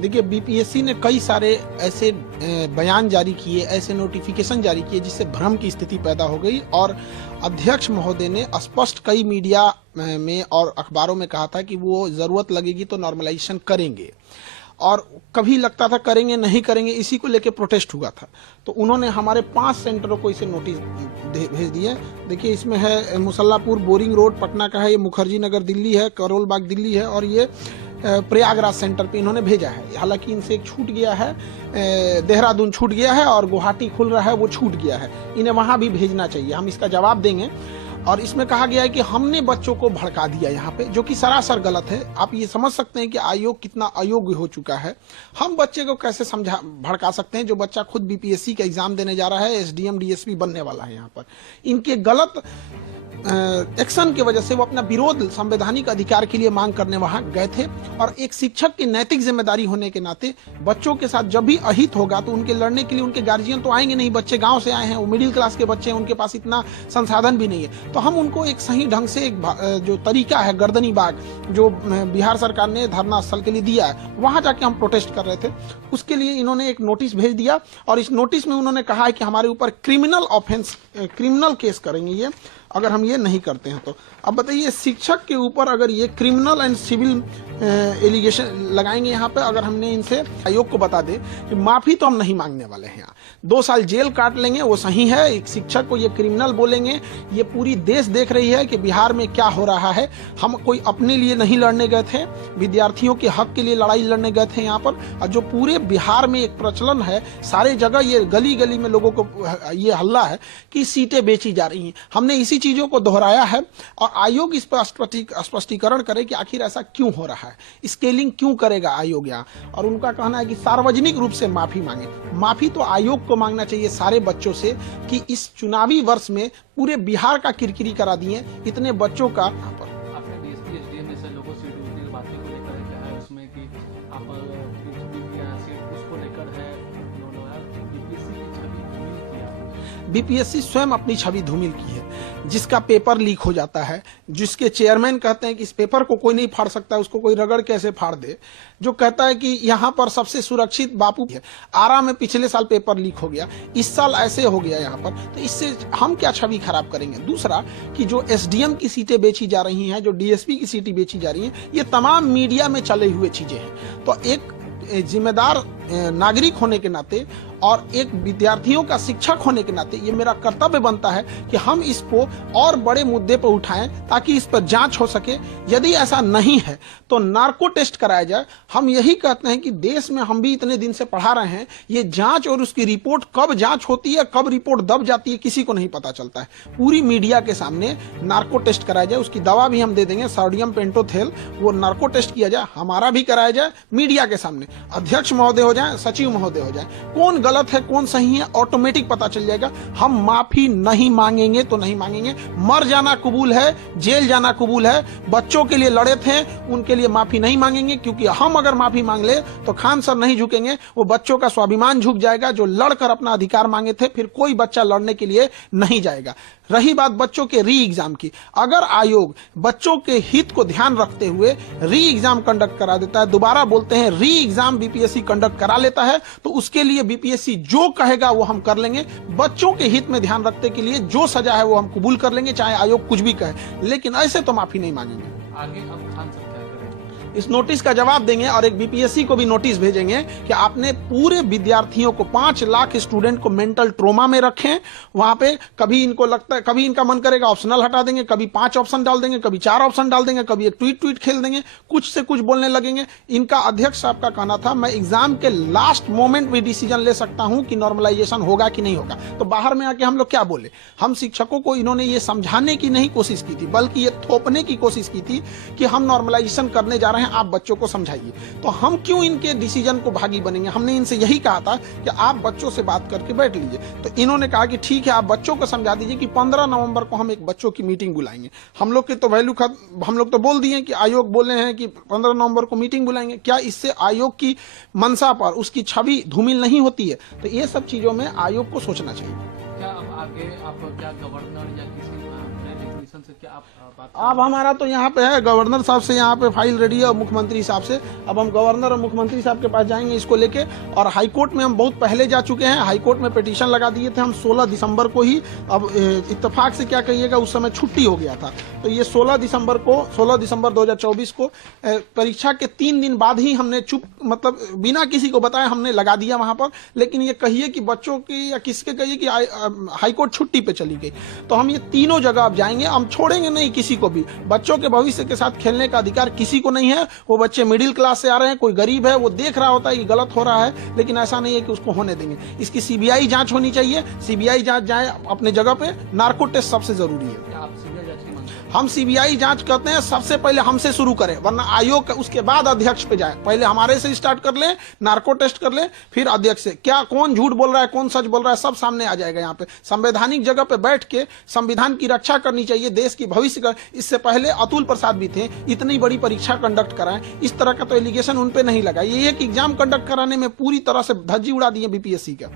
देखिए, बीपीएससी ने कई सारे ऐसे बयान जारी किए, ऐसे नोटिफिकेशन जारी किए जिससे भ्रम की स्थिति पैदा हो गई और अध्यक्ष महोदय ने स्पष्ट कई मीडिया में और अखबारों में कहा था कि वो जरूरत लगेगी तो नॉर्मलाइजेशन करेंगे और कभी लगता था करेंगे नहीं करेंगे, इसी को लेकर प्रोटेस्ट हुआ था। तो उन्होंने हमारे 5 सेंटरों को इसे नोटिस भेज दिए। देखिए, इसमें है मुसल्लापुर बोरिंग रोड पटना का है, ये मुखर्जी नगर दिल्ली है, करोल बाग दिल्ली है और ये प्रयागराज सेंटर पे इन्होंने भेजा है। हालांकि इनसे एक छूट गया है, देहरादून छूट गया है और गुवाहाटी खुल रहा है, वो छूट गया है। इन्हें वहां भी भेजना चाहिए, हम इसका जवाब देंगे। और इसमें कहा गया है कि हमने बच्चों को भड़का दिया यहाँ पे, जो कि सरासर गलत है। आप ये समझ सकते हैं कि आयोग कितना अयोग्य हो चुका है। हम बच्चे को कैसे भड़का सकते हैं जो बच्चा खुद बीपीएससी का एग्जाम देने जा रहा है, एसडीएम डीएसपी बनने वाला है। यहाँ पर इनके गलत एक्शन की वजह से वो अपना विरोध संवैधानिक अधिकार के लिए मांग करने वहां गए थे। और एक शिक्षक की नैतिक जिम्मेदारी होने के नाते बच्चों के साथ जब भी अहित होगा तो उनके लड़ने के लिए उनके गार्जियन तो आएंगे नहीं। बच्चे गांव से आए हैं, वो मिडिल क्लास के बच्चे हैं, उनके पास इतना संसाधन भी नहीं है। तो हम उनको एक सही ढंग से एक जो तरीका है गर्दनी बाग जो बिहार सरकार ने धरना स्थल के लिए दिया है, वहां जाके हम प्रोटेस्ट कर रहे थे। उसके लिए इन्होंने एक नोटिस भेज दिया और इस नोटिस में उन्होंने कहा है कि हमारे ऊपर क्रिमिनल ऑफेंस, क्रिमिनल केस करेंगे ये अगर हम ये नहीं करते हैं तो। अब बताइए, शिक्षक के ऊपर अगर ये क्रिमिनल एंड सिविल एलिगेशन लगाएंगे यहाँ पे, अगर हमने इनसे आयोग को बता दे कि माफी तो हम नहीं मांगने वाले हैं, 2 साल जेल काट लेंगे वो सही है। एक शिक्षक को ये क्रिमिनल बोलेंगे, ये पूरी देश देख रही है कि बिहार में क्या हो रहा है। हम कोई अपने लिए नहीं लड़ने गए थे, विद्यार्थियों के हक के लिए लड़ाई लड़ने गए थे यहाँ पर। और जो पूरे बिहार में एक प्रचलन है, सारे जगह ये गली गली में लोगों को ये हल्ला है कि सीटें बेची जा रही हैं। हमने इसी चीजों को दोहराया है और आयोग इस पर स्पष्टीकरण करे कि आखिर ऐसा क्यों हो रहा है, स्केलिंग क्यों करेगा आयोग यहाँ। और उनका कहना है कि सार्वजनिक रूप से माफी मांगे। माफी तो आयोग को मांगना चाहिए सारे बच्चों से कि इस चुनावी वर्ष में पूरे बिहार का किरकिरी करा दिए इतने बच्चों का। आपने डीएसपी एसडीएम जैसे लोगों से सीट बातें को लेकर क्या है उसमें कि आप सीट उसको लेकर है, बीपीएससी स्वयं अपनी छवि धूमिल की है। जिसका पेपर लीक हो जाता है, जिसके चेयरमैन कहते हैं कि इस पेपर को कोई नहीं फाड़ सकता, उसको कोई रगड़ कैसे फाड़ दे, जो कहता है कि यहाँ पर सबसे सुरक्षित बापू है। आरा में पिछले साल पेपर लीक हो गया, इस साल ऐसे हो गया यहाँ पर, तो इससे हम क्या छवि खराब करेंगे। दूसरा कि जो एसडीएम की सीटें बेची जा रही हैं, जो डीएसपी की सीटें बेची जा रही हैं, ये तमाम मीडिया में चले हुए चीजें हैं। तो एक जिम्मेदार नागरिक होने के नाते और एक विद्यार्थियों का शिक्षक होने के नाते ये मेरा कर्तव्य बनता है कि हम इसको और बड़े मुद्दे पर उठाएं ताकि इस पर जांच हो सके। यदि ऐसा नहीं है तो नार्को टेस्ट कराया जाए। हम यही कहते हैं कि देश में हम भी इतने दिन से पढ़ा रहे हैं, ये जांच और उसकी रिपोर्ट कब जांच होती है, कब रिपोर्ट दब जाती है, किसी को नहीं पता चलता है। पूरी मीडिया के सामने नार्को टेस्ट कराया जाए, उसकी दवा भी हम दे देंगे, सोडियम पेंटोथेल, वो नार्को टेस्ट किया जाए, हमारा भी कराया जाए मीडिया के सामने। अध्यक्ष महोदय हो जाए, सचिव महोदय हो जाए, कौन गलत है कौन सही है ऑटोमेटिक पता चल जाएगा। हम माफी नहीं मांगेंगे तो नहीं मांगेंगे। मर जाना कबूल है, जेल जाना कबूल है। बच्चों के लिए लड़े थे, उनके लिए माफी नहीं मांगेंगे, क्योंकि हम अगर माफी मांग ले तो खान सर नहीं झुकेंगे, वो बच्चों का स्वाभिमान झुक जाएगा जो लड़कर अपना अधिकार मांगे थे। फिर कोई बच्चा लड़ने के लिए नहीं जाएगा। रही बात बच्चों के री एग्जाम की, अगर आयोग बच्चों के हित को ध्यान रखते हुए री एग्जाम कंडक्ट करा देता है, दोबारा बोलते हैं री एग्जाम बीपीएससी कंडक्ट करा लेता है, तो उसके लिए बीपीएससी जो कहेगा वो हम कर लेंगे। बच्चों के हित में ध्यान रखते के लिए जो सजा है वो हम कबूल कर लेंगे, चाहे आयोग कुछ भी कहे, लेकिन ऐसे तो माफी नहीं मांगेंगे। आगे अब खान सर क्या करेंगे? इस नोटिस का जवाब देंगे और एक बीपीएससी को भी नोटिस भेजेंगे कि आपने पूरे विद्यार्थियों को 5 लाख स्टूडेंट को मेंटल ट्रोमा में रखें। वहां पे कभी इनको लगता है, कभी इनका मन करेगा ऑप्शनल हटा देंगे, कभी 5 ऑप्शन डाल देंगे, कभी 4 ऑप्शन डाल देंगे, कभी एक ट्वीट खेल देंगे, कुछ से कुछ बोलने लगेंगे। इनका अध्यक्ष साहब का कहना था मैं एग्जाम के लास्ट मोमेंट में डिसीजन ले सकता हूं कि नॉर्मलाइजेशन होगा कि नहीं होगा। तो बाहर में आके हम लोग क्या बोले? हम शिक्षकों को इन्होंने ये समझाने की नहीं कोशिश की थी, बल्कि ये थोपने की कोशिश की थी कि हम नॉर्मलाइजेशन करने जा रहे हैं, आप बच्चों को समझाइए। तो हम क्यों इनके डिसीजन को भागी बनेंगे? हमने इनसे यही कहा था कि आप बच्चों से बात करके बैठ लीजिए। तो इन्होंने कहा कि ठीक है, आप बच्चों को समझा दीजिए कि 15 नवंबर को हम एक बच्चों की मीटिंग बुलाएंगे। हम लोग के तो वैल्यू हम लोग तो बोल दिए कि आयोग बोले हैं कि 15 नवंबर को मीटिंग बुलाएंगे। क्या इससे आयोग की मंशा पर उसकी छवि धूमिल नहीं होती है? तो ये सब चीजों में आयोग को सोचना चाहिए। क्या अब आगे आप क्या गवर्नर या किसी शासन से क्या आप बात अब हमारा तो यहाँ पे है, गवर्नर साहब से यहाँ पे फाइल रेडी है और मुख्यमंत्री साहब से। अब हम गवर्नर और मुख्यमंत्री साहब के पास जाएंगे इसको लेके। और हाईकोर्ट में हम बहुत पहले जा चुके हैं, हाईकोर्ट में पिटीशन लगा दिए थे हम 16 दिसंबर को ही। अब इत्तेफाक से क्या कहिएगा, उस समय छुट्टी हो गया था, तो ये 16 दिसंबर 2024 को परीक्षा के 3 दिन बाद ही हमने मतलब बिना किसी को बताए हमने लगा दिया वहां पर। लेकिन ये कहिए कि बच्चों की या किसके कहिए कि हाईकोर्ट छुट्टी पे चली गई, तो हम ये तीनों जगह अब जाएंगे, हम छोड़ेंगे नहीं किसी को भी। बच्चों के भविष्य के साथ खेलने का अधिकार किसी को नहीं है। वो बच्चे मिडिल क्लास से आ रहे हैं, कोई गरीब है, वो देख रहा होता है कि गलत हो रहा है, लेकिन ऐसा नहीं है कि उसको होने देंगे। इसकी सीबीआई जांच होनी चाहिए, सीबीआई जांच जाए अपने जगह पे। नार्को टेस्ट सबसे जरूरी है। क्या आप सीबीआई जांच की मांग करते हैं? हम सीबीआई जांच करते हैं, सबसे पहले हमसे शुरू करें, वरना आयोग उसके बाद अध्यक्ष पे जाए। पहले हमारे से स्टार्ट कर लें, नार्को टेस्ट कर लें, फिर अध्यक्ष से। क्या कौन झूठ बोल रहा है, कौन सच बोल रहा है, सब सामने आ जाएगा। यहाँ पे संवैधानिक जगह पे बैठ के संविधान की रक्षा करनी चाहिए, देश की भविष्य का। इससे पहले अतुल प्रसाद भी थे, इतनी बड़ी परीक्षा कंडक्ट कराएं, इस तरह का तो एलिगेशन उन पे नहीं लगा। ये एक एग्जाम कंडक्ट कराने में पूरी तरह से धज्जी उड़ा दी है बीपीएससी का।